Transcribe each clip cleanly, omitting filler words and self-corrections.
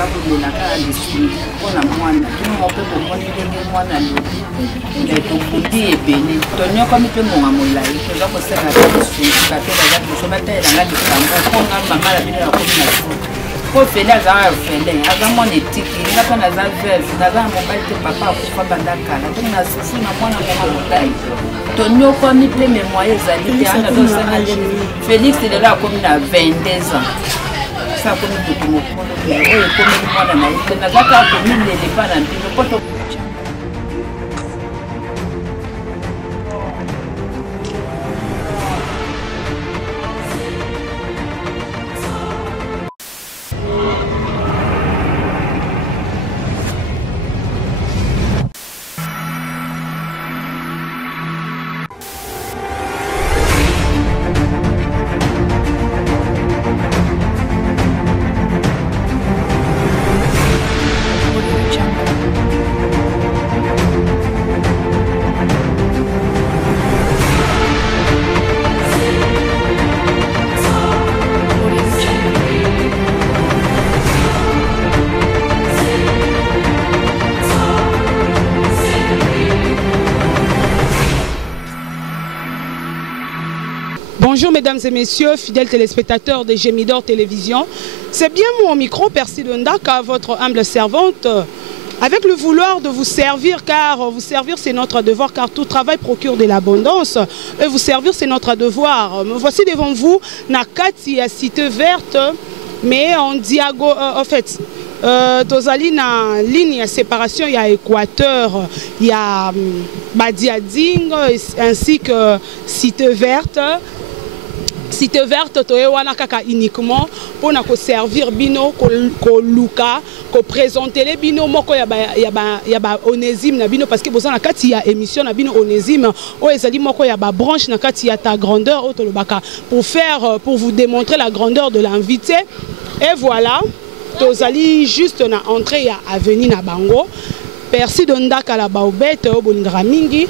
naza komela kaka lisuni mpona mwana kino mope bomoni ndenge mwana lobi tokundi ebele tonyokomi mpe monga molai toza kosenga te lisunduka mpe baza liso bataelanga likambo mponga mama na bino yakomi na su po fele azaka fele aza mwana etiki nga mpe naza veve naza na mobali te papa akufa banda kala ntongo nasusu na mwana monga molai tonyokomi mpe memoye ezali te ana tosenga félix lelo akomi na 22 ans ça comme tout le monde oyo ekomi mwana na ye te naza kaka komilele mpa na mbino poto. Bonjour mesdames et messieurs, fidèles téléspectateurs de Gémidor Télévision. C'est bien mon micro, Percy Ndaka, votre humble servante, avec le vouloir de vous servir, car vous servir c'est notre devoir, car tout travail procure de l'abondance. Et vous servir c'est notre devoir. Me voici devant vous, Nakati à Cité Verte, mais en diago, en fait, tozali na ligne de séparation, il y a Équateur, il y a Badiading, ainsi que Cité Verte. Cité Verte, toewana kaka uniquement pour na ko servir bino, ko luka, ko présenter les bino moko ya ba onésime na bino parce que besoin na kati ya émission na bino onésime o ezali moko ya ba branche na kati ya ta grandeur o tolobaka pour vous démontrer la grandeur de l'invité. Et voilà, tozali juste na entrée ya avenue na bango. Percy Ndaka la baobete o bolingara mingi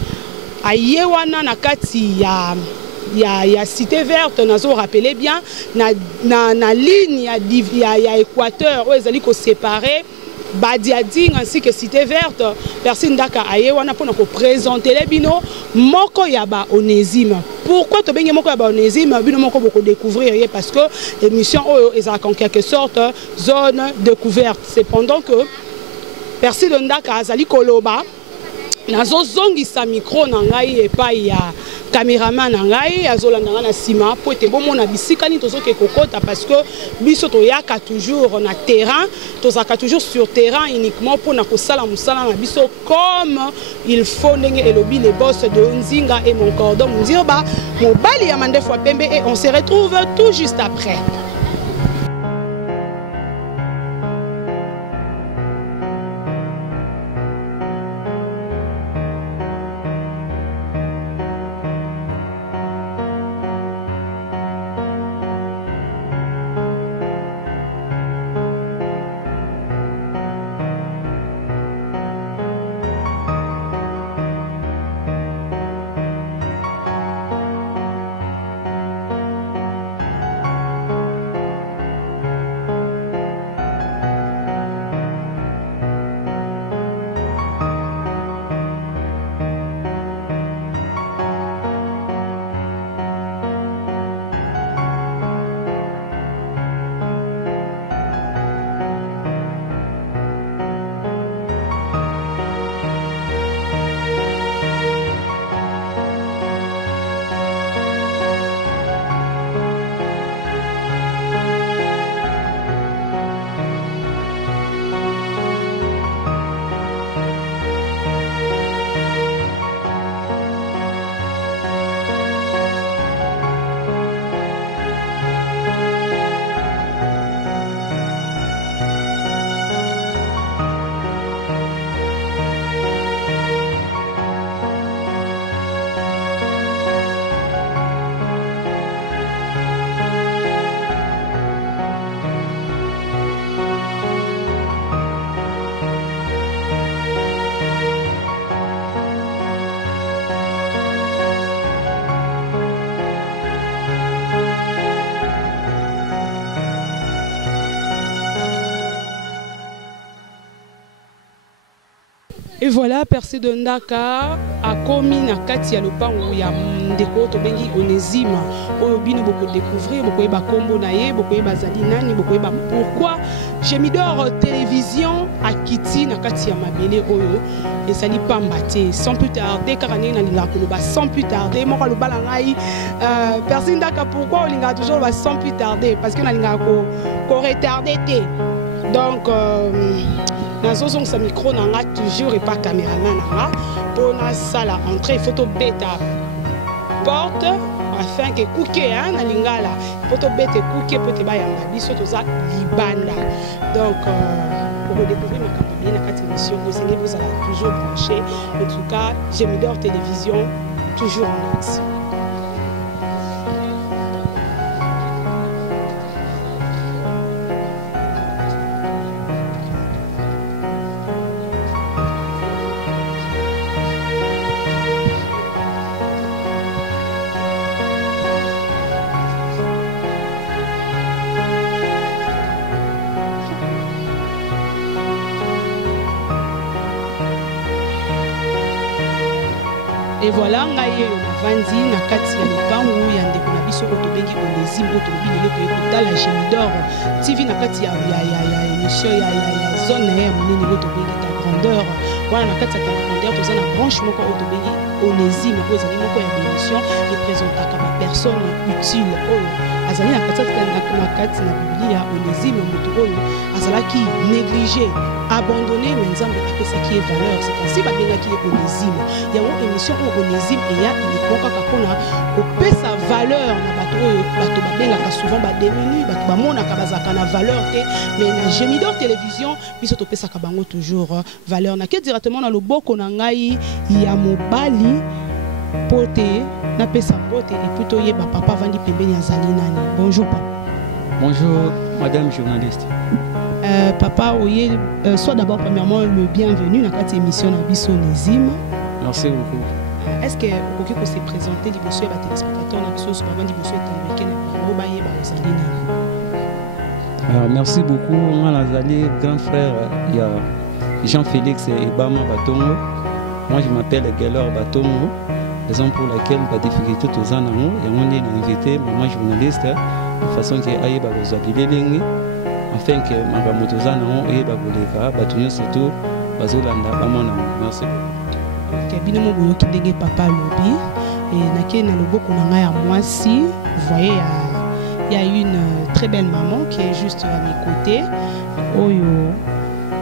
ayewana na kati ya il y a Cité Verte, nous avons rappelé bien, na ligne, il y a Équateur, où ils allaient séparer Badiading ainsi que Cité Verte. Percy Ndaka ayewana pour nous présenter les binos, moko yaba onésime. Pourquoi tu bengi moko yaba onésime? Bino moko beaucoup découvrir parce que l'émission est en quelque sorte zone découverte. Cependant que Percy Ndaka azali koloba. Nazo zongi sa micro na ngai epai ya cameraman na ngai azolanda na sima po ete bomona bisika ni tozoke kokota parce que biso toyaka toujours na terrain, tozaka toujours sur terrain uniquement pour na kosala musala na biso comme il faut ndenge elobi les boss de Nzinga et mon cordon Nzirba mobali ya Mandefo Pembe et on se retrouve tout juste après. Et voilà, Percé de Ndaka a commis na kati ya lopango ya ndeko to bengi Onésime. Oyo bino boko découvrir, boko yeba kombo na ye, boko yeba zali nani, boko yeba pourquoi Gémidor télévision a kiti na kati ya mabele oyo et sali pambate sans plus tarder car ane na linga koloba sans plus tarder moko lo bala ngai Percé Ndaka pourquoi olinga toujours ba sans plus tarder parce que na linga ko retarder té. Donc dans son micro n'a toujours et pas caméraman pour la salle entrée photo bêta porte afin que cookie hein na lingala photo bêta cookie pour te bayanga biso to za libanda donc pour découvrir ma campagne na quatre émission vous allez toujours branché en tout cas Gémidor télévision toujours en action. Et voilà, ngaye na vandi na kati ya lopango ya ndeko na biso otobengi Onésime otobi lelo to ekotala Gémidor TV na kati ya émission ya zone ya munene otobengi ta grandeur. Voilà na kati ya ta grandeur toza na branche moko otobengi Onésime ko ezali moko ya émission représentaka ba personne utile oyo azali na kati na Biblia Onésime moto oyo azalaki négligé abandonné mais nzambe apesaki ye valeur c'est ainsi babengaki ye Onésime yango émission oyo Onésime eya uniquement kaka mpona kopesa valeur na bato oyo bato babengaka souvent badémuni bato bamonaka bazalaka na valeur te mais na Gémidor télévision biso topesaka bango toujours valeur nake directement na loboko na ngai ya mobali pote napesa pote et plutôt yeba papa vandi pembeni azali nani. Bonjour papa. Bonjour madame journaliste. Papa, soit d'abord premièrement le bienvenu dans cette émission Nabiso Onésime. Merci beaucoup. Est-ce que vous pouvez se présenter les téléspectateurs merci beaucoup. Moi, Lazali, grand frère, il y a Jean-Félix et Bama Batongo. Moi, je m'appelle Gaylor Batongo. Raison pour laquelle la difficulté aux ans et on est invité, maman journaliste, de façon que aille Bazali afin que Magamotoza non et Baboleva, Batunyo surtout, Bazolanda, Bamona. Merci. Kabino Moboyo qui dégue papa lobby et Nake Nalobo Konanga à moi si vous voyez il y a une très belle maman qui est juste à mes côtés. Oyo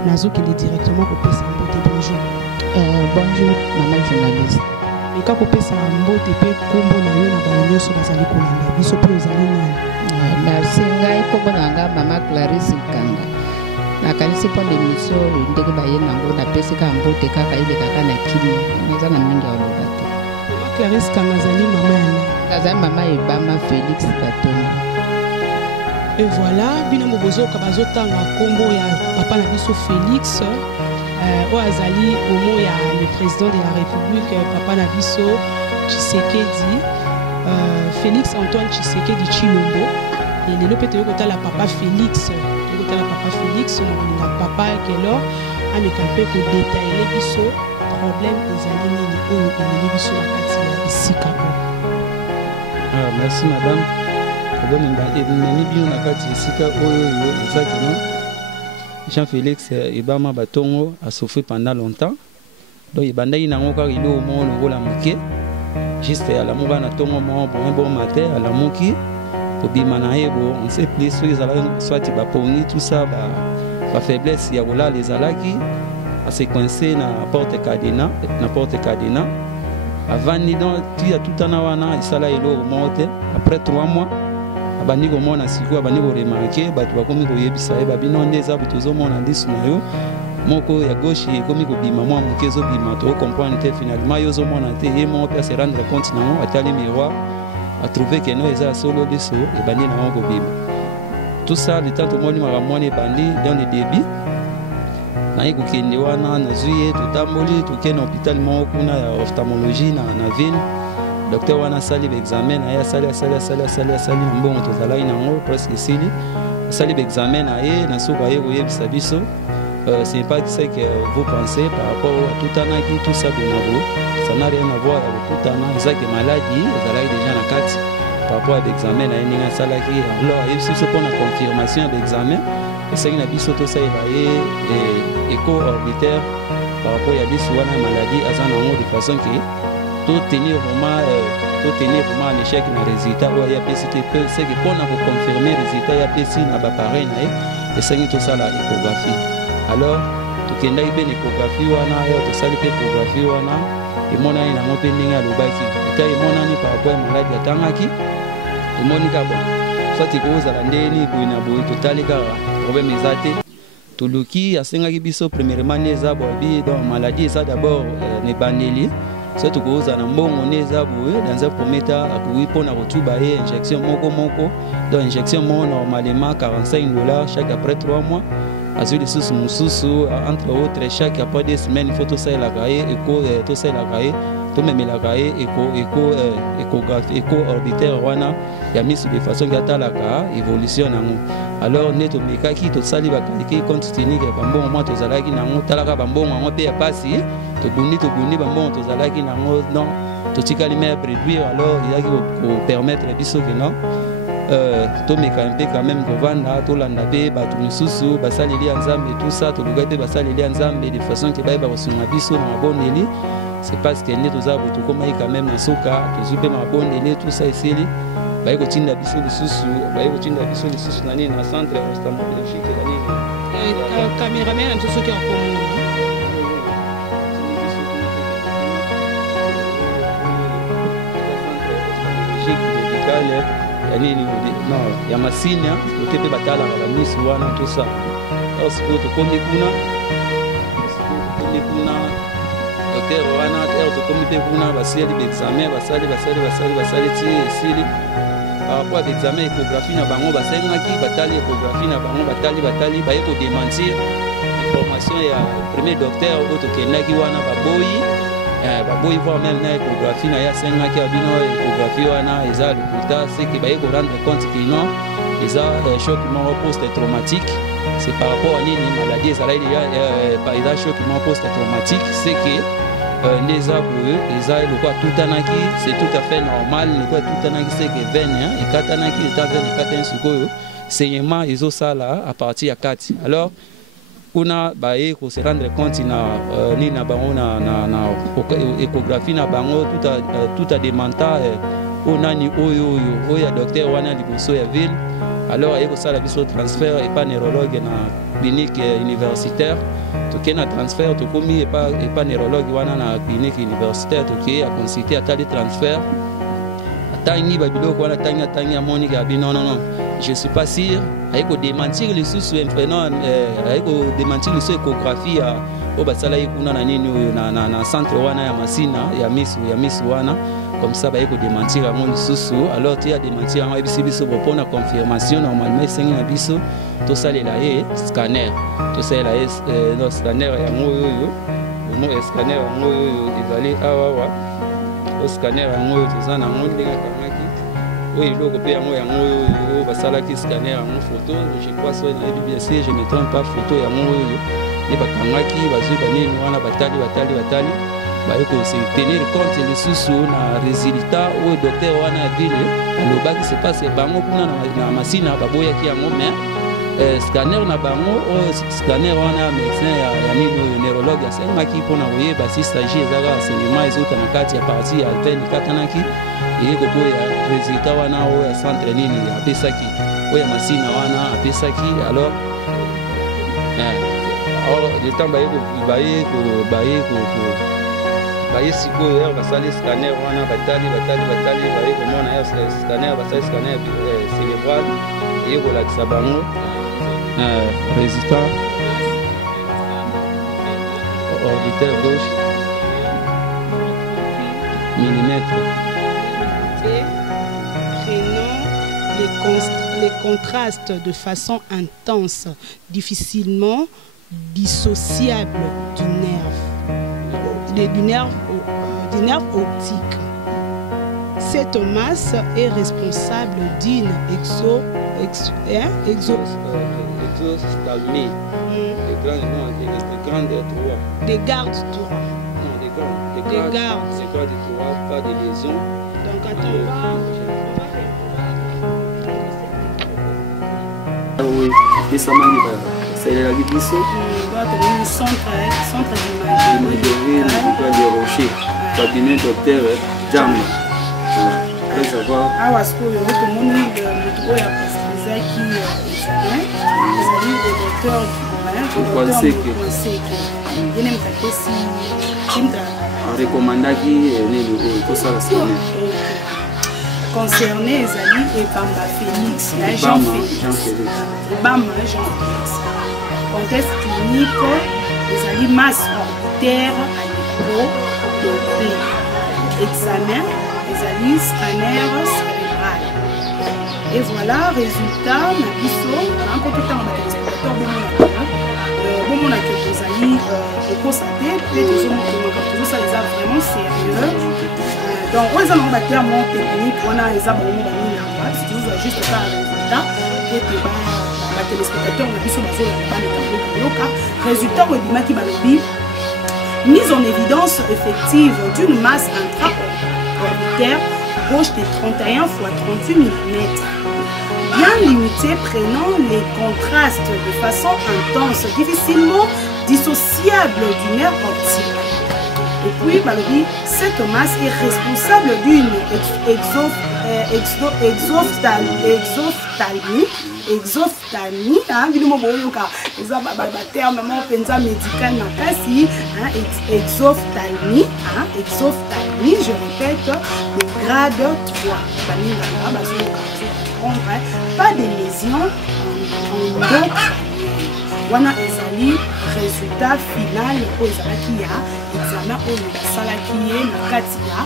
Nazo qui est directement coupé sa beauté. Bonjour. Bonjour maman journaliste. Et quand coupé sa beauté pe kombo na yo na banyo so bazali kolanda biso pe ozali nani. Merci ngai kombo nanga mama Clarisse Kanga. Na kanisi po l'émission ndenge baye nango na pesika mbote kaka ile kaka na kili. Naza na mingi oloba te. Mama Clarisse Kanga zali mama yana. Azali mama Ebama Félix Batongo. Et voilà, bino mobozo kabazo tanga kombo ya papa na biso Félix. Azali omo ya le président de la République papa na biso Tshisekedi. Félix Antoine Tshisekedi Chilombo. Et le lopete la papa Félix, la papa Félix, la papa Gaylor, a me campé pour détailler biso problème des aliments et biso la katia ici kako. Merci madame. Problème des bien la katia ici kako exactement. Jean-Félix Ebama Batongo a souffert pendant longtemps. Donc il banda ina ngoka ilo au monde le rôle à moquer. Juste à la mouva na tongo mo bon matin à la moki. On ne sait plus soit tu vas pogner tout ça, la faiblesse, il y a là les alaki, à se coincer na porte cadena, avant tu as tout en awana, il s'est là il monte. Après 3 mois, abani go mona siku abani go remarquer, batu bakomi go yebisa e babino ndeza butozo mona ndisu na yo. Moko ya gauche komi go bima moi mokezo bima to comprendre finalement yo zo mona te et mon père se rendre compte na mo atali miroir. A trouvé que nous sommes solo de so et bandi na ongo bim. Tout ça, le temps tout le monde m'a ramené bandi dans le débit. Na yiko kende wana na zuye tout tamboli tout ken hôpital mo kuna ya ophtalmologie na ville. Docteur wana sali examen na ya sali mbongo to zala ina ngo presque sili. Sali examen na ye na so ba yego yebisa biso. ce n'est pas ce que vous pensez par rapport à tout ça ça n'a rien à voir avec tout ça que maladie déjà na kati par rapport à l'examen na ninga salaki alors il se pour la confirmation d'examen et c'est une biso to ça et éco orbitaire par rapport à des soins maladie azana de façon que tout tenir vraiment en échec na résultat ou ya PCT c'est que pour confirmer résultat ya PC na ba pareil na et c'est tout ça la échographie alors tukenda ibe échographie wana ya to sali échographie wana et mona ina ngope ninga lobaki eta mona ni par rapport à maladie atangaki to monika bon soit ikoza la ndeni kuina boy totali ka problème ezate tuluki asengaki biso premièrement neza bobi donc maladie ça d'abord ne bandeli c'est tout cause na mbongo neza boye dans un premier temps akuwi pona kotuba injection moko donc injection normalement $45 chaque après 3 mois azuli susu mususu entre autres chaque après 2 semaines il faut tout ça la gaé tout ça la gaé tout même la gaé échographie écho orbitaire wana ya mis de façon que la évolution nango alors neto mekaki to sali ba kaliki compte technique bambongo moi to zalaki nango talaka bambongo ngo pe ya pasi to bundi bambongo to zalaki nango non to tikali me produire alors il y a qui permettre biso que non to meka un peu quand même govanda to landa be ba tu misusu ba sali li nzambe tout ça to lugabe ba sali li nzambe de façon que ba ba sunga biso na boneli c'est parce que neto za butu comme quand même na soka to zupe ma boneli tout ça ici ba ko tinda biso lisusu na nini na centre ophtalmologique na nini cameraman tout ce qui est en commun non ya masinya utepe batala la miss wana tout ça alors c'est pour te komi kuna docteur wana to komi pe kuna basali l'examen basali ti par rapport à l'examen échographie na bango basengaki batali échographie na bango batali baye ko démentir information ya premier docteur auto kendaki wana baboyi voir même na échographie na ya sengaki abino échographie wana eza résultat c'est que baye ko rendre compte que non eza choc post-traumatique c'est par rapport à nini maladie ezala par eza choc post-traumatique c'est que neza boye eza lokwa tutanaki c'est tout à fait normal lokwa tutanaki c'est que veine et katanaki eta veine katen sikoyo saignement ezosala à partir ya kati alors kuna baye ko se rendre compte na ni na bango na échographie na bango tout a demanta onani oyo ya docteur wana liboso ya ville alors aye ko sala biso transfert et pas neurologue na clinique universitaire toke na transfert tokomi et pas neurologue wana na clinique universitaire toke a consulter atali transfert atangi babiloko wana tangi amoni ka bi non je suis pas sûr aye ko démentir les sous non aye ko démentir les échographie o basala ikuna na nini na centre wana ya masina ya miss wana comme ça baye ko démentir à mon sous alors tu as démentir en biso pour la confirmation normalement c'est na biso to salela scanner to salela no scanner ya ngoyo mo scanner ya ngoyo ezali awa o scanner ya ngoyo tozana ngondi ngakangaki oyo loko pe ya ngoyo basala ki scanner ya ngo photo je crois soit na BBC je ne trompe pas photo ya ngoyo ni bakangaki bazui banini wana batali baye ko se tenir compte les sous na résultat au docteur wana ville alobaki c'est pas c'est bango kuna na masina baboya ki yango mais scanner na bango scanner wana médecin ya nini neurologue asengaki pona koyeba si s'agit ezaka enseignement ezota na kati ya partie ya veine katanaki eye koboya résultat wana oyo ya centre nini apesaki oyo ya masina wana apesaki alors le temps baye sikoyo basali scanner wana batali baye komona scanner basali scanner cérébral eye kolakisa bango résultat orbitaire gauche millimètre les contrastes de façon intense, difficilement dissociables du nerf optique. Cette masse est responsable d'une exophthalmie. Les grandes droits. Des gardes droits. Non, des gardes. Des gardes. Des gardes droits, pas de lésions. Donc attends, on va faire. Oui, et ça m'a dit, c'est la guidisse. Centre d'imagerie médicale des rochers. Cabinet docteur Jam. Après savoir. Ah, parce que le monde a prescrit qui examen. Ils ont eu des docteurs concerné Ezali et Bamba Félix, Jean Félix. Bamba Jean Félix. Contexte clinique, Ezali masse orbitaire à l'écho, examen, Ezali scanner cérébral. Et voilà, résultat, Nabiso, un peu de temps, on a des spectateurs bon, on a quelques amis au santé, peut-être ça les a vraiment sérieux. Donc, on les a dans la terme technique, on a les abonnés dans la si tu veux juste faire un résultat, et puis les téléspectateurs, on a vu sur la zone, résultat, on a dit qui mise en évidence effective d'une masse intra-orbitaire gauche de 31 x 38 mm. Bien limité, prenant les contrastes de façon intense, difficilement dissociable du nerf optique. Et puis, Balobi, cette masse est responsable d'une exophthalmie, exophthalmie, je répète, de grade 3. Pas de lésions en dos. Wana ezali résultat final au ezalaki ya examen oyo basalaki ye na kati ya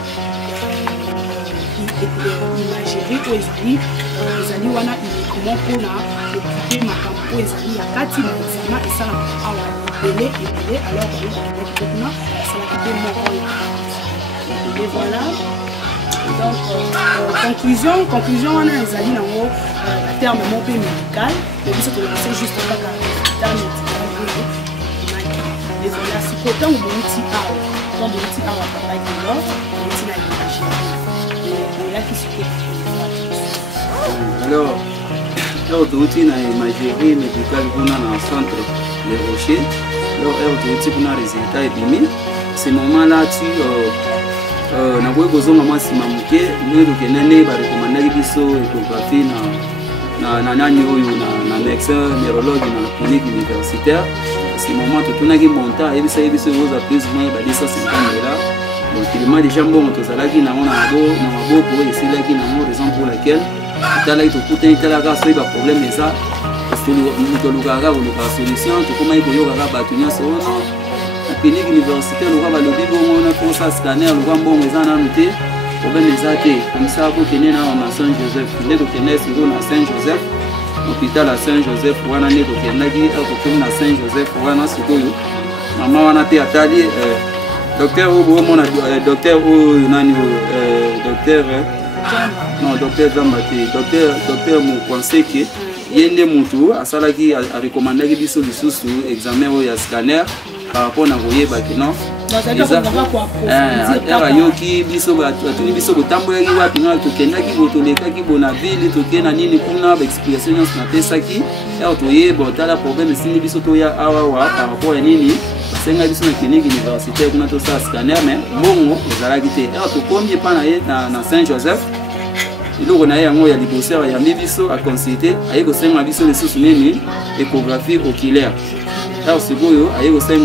imagerie oyo ezali wana uniquement mpona okupe makambo oyo ezali ya kati na examen esalaka awa ebele alors bakendaki kuna basalaki mpe moko et voilà. Donc, conclusion, on a les alliés à terme médical, mais vous savez juste pas qu'un médical. Les voilà, si pourtant on a un petit arbre, on a un petit arbre à papa qui est mort, on a un petit arbre et là qui se fait. Alors, aujourd'hui, on a une imagerie médicale dans le centre des rochers. Alors, aujourd'hui, on a un résultat épidémique. Ce moment-là, nakoki kozonga mwa nsima moke nde tokendani barekomandaki biso échographie na nani oyo na médecin neurologue na clinique universitaire. Ce moment totunaki montant ayebisaki biso oza plus ou moins ba 250 $. Donc ilima déjà mbongo tozalaki nango na maboko esilaki nango, raison pour laquelle totalaki tokutani talaka soki baproblème eza tolukaka koluka solution, tokomaki koyokaka bato nyonso ono la clinique universitaire le roi balobi bongo na pour ça scanner le roi bongo eza nanu te problème eza te comme ça kokende na Saint Joseph nde tokende siko na Saint Joseph hôpital à Saint Joseph wana nde tokendaki akokende na Saint Joseph wana sikoyo mama wana te atali docteur oyo mona docteur oyo nani docteur non docteur Zamba te docteur Mukwanseke ye nde mutu asalaki arekomandaki biso lisusu examen oyo ya scanner par rapport à koyeba ke non yoki biso batuni biso kotambolaki wapi nga tokendaki botolekaki bona ville tokende na nini kuna baexplication nyonso napesaki awa toyeba otala problème esili biso toya awawa par rapport ya nini basenga biso na clinique universitaire kuna tosala scanner mais mbongo ezalaki te awa tokomi epa na ye na Saint Joseph eloko na ye yango ya liboso ayambi biso aconsulte aye kosenga biso lisusu nini échographie oculaire. Alors c'est beau, aïe au sein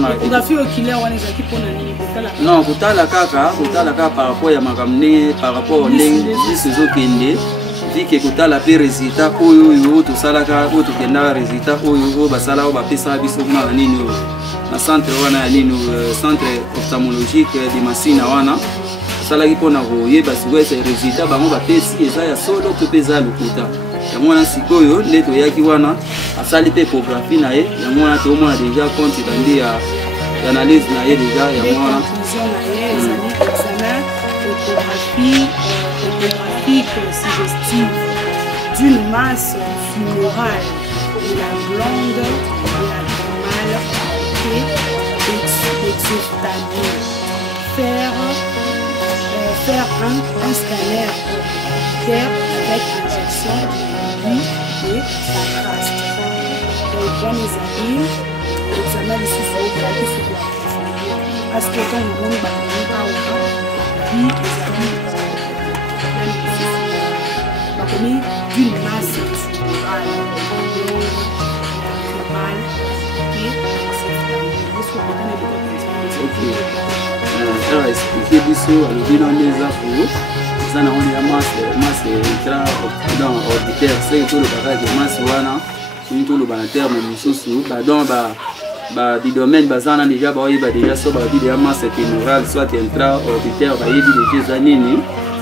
non, kotala kaka par rapport à ma ramener par rapport au nez ces autres kende dit que kotala pe résultat oyo to salaka o to kenda résultat oyo basala o ba pesa biso na nini na centre wana nini centre ophtalmologique de Masina wana salaki pona ko yeba siko ese résultat bango ba pesi eza ya solo to pesa lokuta ya mwana sikoyo nde toyaki wana asali pe échographie na ye ya mwana to mona déjà compte tandi ya analyse na ye déjà ya mwana examen échographique suggestive d'une masse fumorale la glande adrénale et exophthalmique. Faire un scanner orbitaire avec injection de contraste. Donc, dans mes amis, l'examen ici sur le plateau sur la profondeur. Parce que quand on a d'une masse tumorale, alors expliquer biso alobi na neza pour ça na on ya masse intra dans orbitaire c'est tout le bagage de masse wana tout le bas terme misusu ba donc ba di domaine bazana déjà ba oyiba déjà so ba bi de masse tumorale soit intra orbitaire ba yebi déjà nini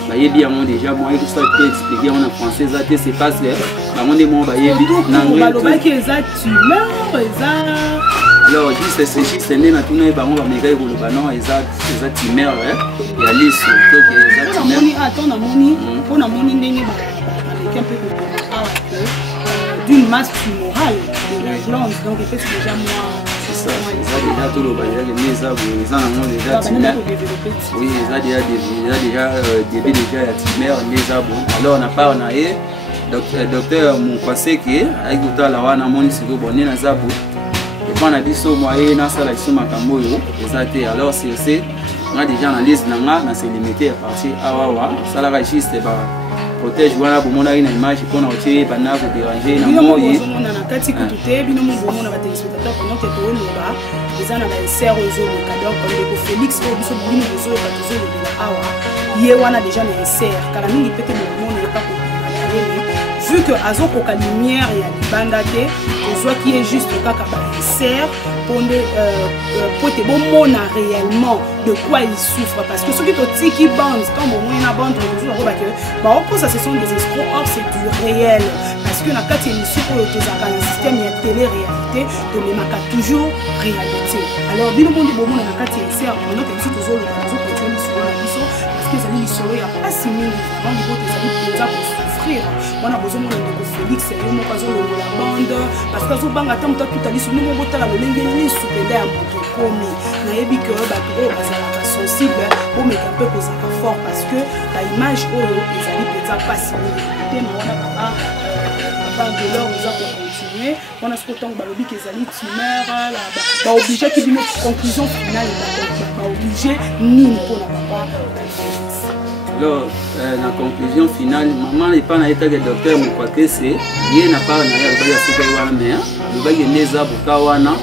ba yebi yango déjà moi il faut expliquer en français ça c'est parce que ba monde mo ba yebi na ngelo ba ki eza tumeur eza. Alors, c'est juste un na tuna ba on va méga ko ba non exact tumeur ya liso to que exact tumeur attends na moni ndenge ba avec un peu d'une masse tumorale de la glande donc c'est déjà moi c'est ça déjà tout le ba ya mais ça vous en a déjà tumeur oui ça déjà début déjà ya tumeur mais ça bon alors on a pas on a docteur mon passé qui avec docteur la wana moni siko bonné na zabu on a dit so moyen na sala iso makambo yo ezate alors c'est on a déjà analyse nanga na c'est limité à partir awawa sala ka juste ba protège voilà pour mon une image pour na otier bana ko déranger na moyi on a kati ko tuté bino mo bo na ba téléspectateur pendant que to loba déjà na ba ser ozo le cadre comme le Félix ko biso bino ozo ka tozo le awa ye wana déjà na ser kala mingi pété mo ne pas ko vu que azo koka lumière ya libanda te ozwa qui est juste kaka ba sert pour te bon mona réellement de quoi il souffre parce que ceux qui te tiki bande quand bon na bande toujours ba que ba on ça ce sont des escrocs or c'est du réel parce que na kati émission pour te zaka le système ya télé-réalité to le maka toujours réalité alors bino bondi bon na kati sert on a aussi toujours le réseau pour faire sur la biso parce que ça lui sur ya pas si mingi avant de voter ça pour souffrir on a besoin de Félix et nous passons la bande parce que zobanga tant tout à l'issue nous botala le lengeli soupenda ya moto komi na yebi que ba to bazala sensible pour mettre un peu pour ça fort parce que la image oyo ezali peut-être pas si bien on a pas de l'heure nous avons continué on a ce temps balobi que ezali tumeur là ba obligé qui bino conclusion finale ba obligé ni pour la papa. Alors, la conclusion finale, maman n'est pas naïta que docteur Moukwake c'est il n'a pas naïa le baga souka wana mais le baga neza buka wana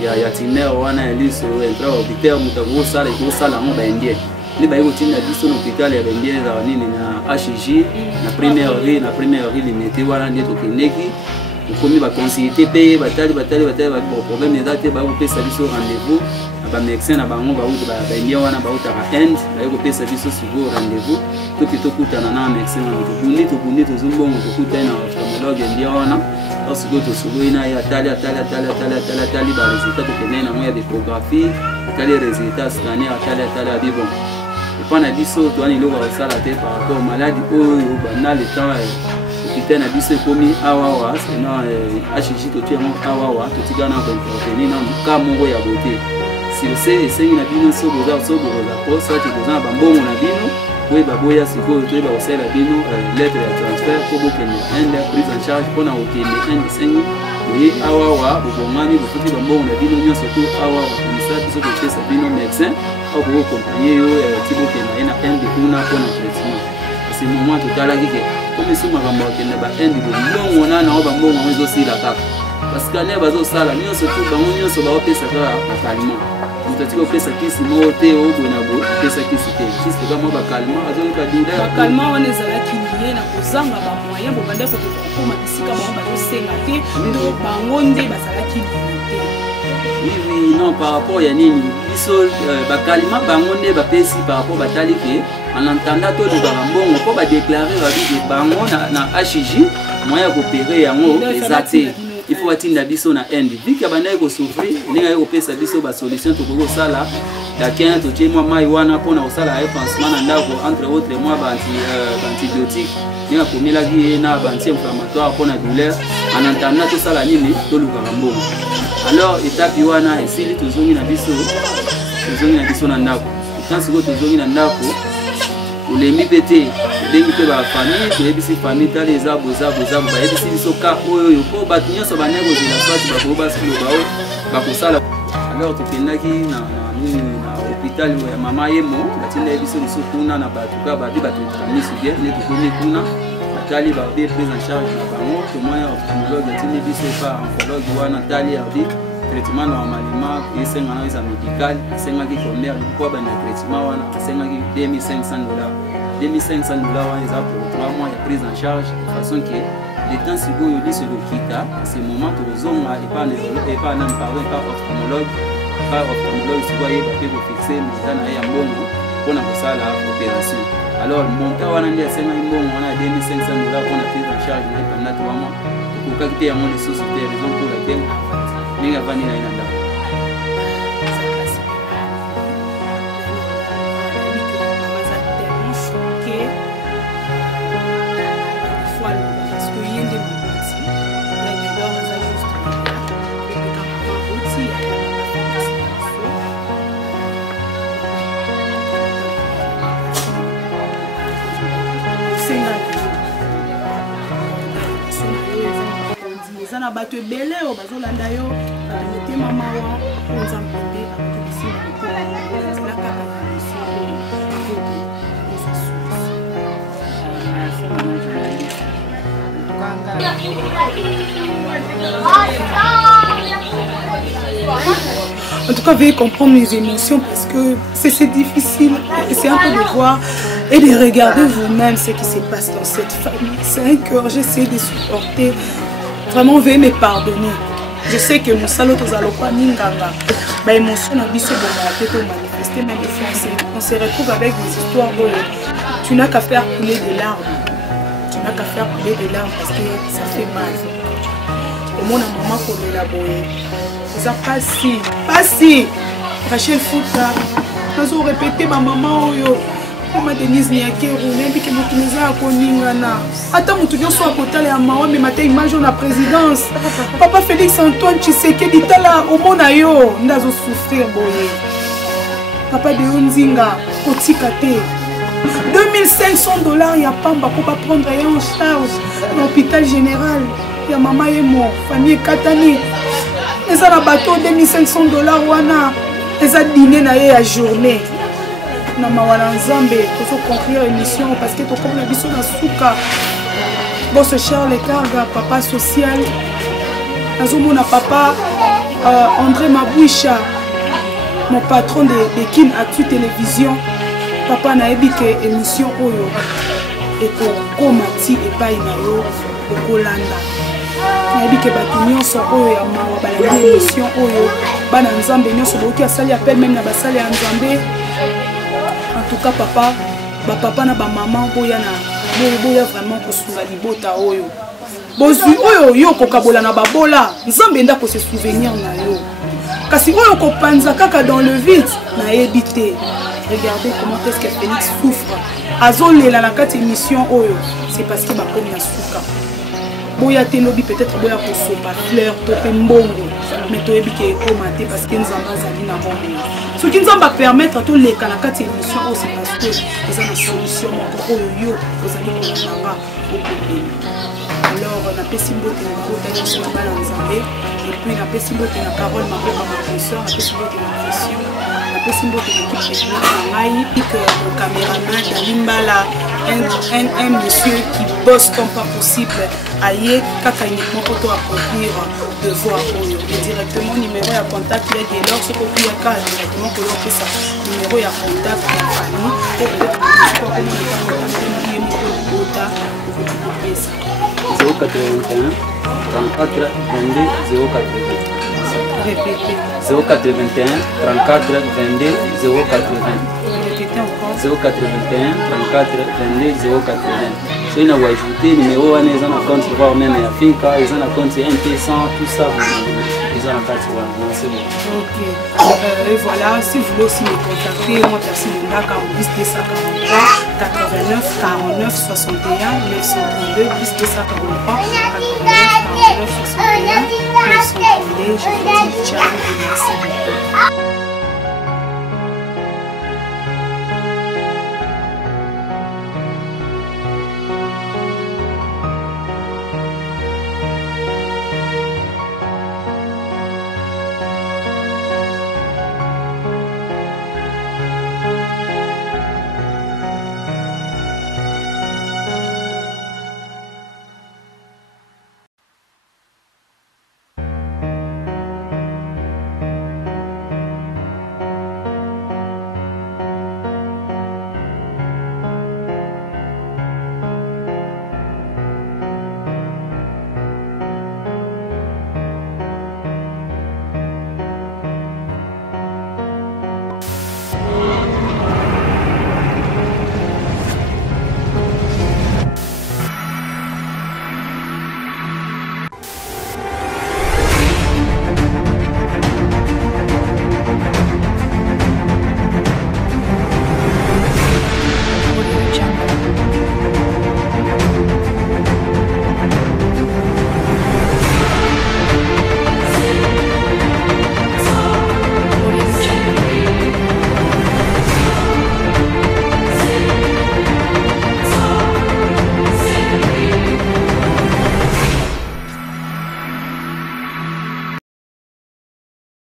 ya tumeur wana ya liso intra orbitaire mutago sala ko sala mo ba indie ni ba yiko tinda biso no hôpital ya indie za nini na HJ na première limité wana ndeto kineki komi ba consulter pe batali ba problème neza te ba ko pesa biso rendez-vous ba médecin na bango ba uta ba indie wana ba uta ka end ba ko pesa biso sigo rendez-vous to kutana na médecin na to bundi to zumbongo to kutana na ophtalmologue indie wana parce que to sugo ina ya tali ba résultat to kenena mo ya d'échographie tali résultat scanner tali bon et puis na biso to ani lo ba sala te par rapport aux maladies oyo bana le temps kitana biso komi awawa sinon HJ to tiamo awawa to tigana ko intervenir na ka mongo ya beauté si c'est essayer na bino so boza ko soit boza ba mbongo na bino oui baboya siko to ba osela bino lettre de transfert pour bokende prise en charge pour na okende sengi oui awawa bobomani bofuti ba mbongo na bino nyonso to awawa komisa biso ko pesa bino médecin au ko accompagner yo tibokende na kuna pour na traitement c'est moment total qui comme si makambo akende ba mbongo na ba mbongo ezo sila kaka parce que ne bazo sala nyonso to bango nyonso ba opesa ka kalima mutati opesa kisi mote o bona bo opesa kisi te kisi kama ba kalima azo ka dinda ba kalima wana ezala kiliye na kozanga ba moyen bo banda ko koma kisika ba bazo senga te ndo bango nde basala kiliye oui non par rapport ya nini biso ba kalima bango nde ba pesi par rapport batali ke en entendant tout de mbongo po ba déclarer ba bango na HJ moyen ko opérer yango ezate il faut atinda biso na end viki abandaki kosouffrir ndenge aye kopesa biso basolution tokoki kosala dakin totie mwa mai wana mpona kosala ye pansement na ndako entre autres mwa baantibiotique ndenge akomelaki ye na baanti-inflammatoire mpona douleur en entendant tosala nini tolukaka mbongo. Alors étape wana esili tozongi na biso na ndako tant sikoyo tozongi na ndako olemi mpe te obengi mpe bafamille toyebisi famille tala eza boza bayebisi biso ka oyo mpo bato nyonso bandeki kozela swati bakoyeba siloba oyo bakosala. Alors tokendaki na hôpital ya mama yemo batinda biso biso kuna na bato ka babi bato famille bien nde tokomi kuna batali babi prise en charge na bango tomoya ophtalmologue atindi biso pa oncologue wana tali abi traitement normalement esengana eza médical esengaki combien pourquoi bana traitement wana esengaki $2500 $2500 wana eza pour 3 mois ya prise en charge de façon que le temps sikoyo biso lokita ce moment tozonga epa ophtalmologue sikoyo yeba mpe kofixe montant na ye ya mbongo mpona kosala opération. Alors montant wana nde asengaki mbongo wana ya $2500 mpona prise en charge na ye pendant 3 mois tokokaki mpe yango lisusu te raison pour laquelle ndenge avandi na ye na ndako. na bato ebele o bazolanda yo bato mama wa onza mpende akisi na kaka en tout cas, veuillez comprendre mes émotions parce que c'est difficile. C'est un peu de voir et de regarder vous-même ce qui se passe dans cette famille. C'est un cœur, j'essaie de supporter. Vraiment, veuillez me pardonner. Je sais que mon salaud aux alopes n'inganga. Ma émotion n'a pas manifester, même on se retrouve avec des histoires où tu n'as qu'à faire couler des larmes. Tu n'as qu'à faire couler des larmes parce que ça fait mal. Au moins, maman pour l'élaborer. Ça pas si. Rachel Fouta, nous avons répété ma maman oyo. Maman Denise Niakeru, n'importe quel moto à koningana. Attends, mon tudio soit à côté de la maman, mais matin image la présidence. Papa Félix Antoine Tshisekedi tala au monayo, n'azo souffrir boye. Papa de Onzinga, Kotikate. $2500 ya pamba pour pas prendre en charge l'hôpital général. Ya maman et moi, famille Katani. Les a bateau $2500 wana. Les a dîné na ye à journée. Na mawana nzambe, faut conclure l'émission parce que tout comme la biso na souka. Boss Charles Karga, papa social. Nazomona papa André Maboucha, mon patron de Kin Actu Télévision. Papa na ebike émission oyo. Et ko komati et pas na yo okolanda. Na ebike bato nyonso oyo ya mawa balandi émission oyo. Bana nzambe nyonso boki asali appel même na basali ya nzambe. En tout cas papa na ba maman boya vraiment kosunga libota oyo. Bozui oyo yo kokabola na babola, nzambe ndako se souvenir na yo. Kasi oyo kopanza kaka dans le vide na ebité. Regardez comment est-ce que Félix souffre. Azolela na kati émission oyo, c'est parce que bakomi na suka. Boya telobi peut-être boya kosopa fleur to mbongo. Mais to ebike komate parce que nzamba zali na bongo. Ce qui nous va permettre tout les canacats émission aussi parce que ils ont une solution au yo aux amis de la alors on a fait symbole de la sur la balance et puis on a fait symbole de la parole ma professeur, on a fait symbole de la pression, on a fait symbole de l'équipe technique, le caméraman Dalimbala, un monsieur qui bosse comme pas possible, aïe, kaka uniquement pour accomplir devoir directement numéro à contact il y a des lors ce qu'il y a cas directement que l'on fait ça numéro à contact de la famille pour peut-être comment on 081 34 22 080 répétez 081 34 22 080 répétez encore. 081 34 22 080. C'est une ajouter numéro on est en compte voir même à Finca, ils ont un compte MP100 tout ça ils ont un compte c'est bon. OK. Et voilà, si vous voulez aussi me contacter, moi Percy Lunda plus 243 89 49 61 932 plus 243 89 49 61 932. Je vous dis ciao et merci beaucoup.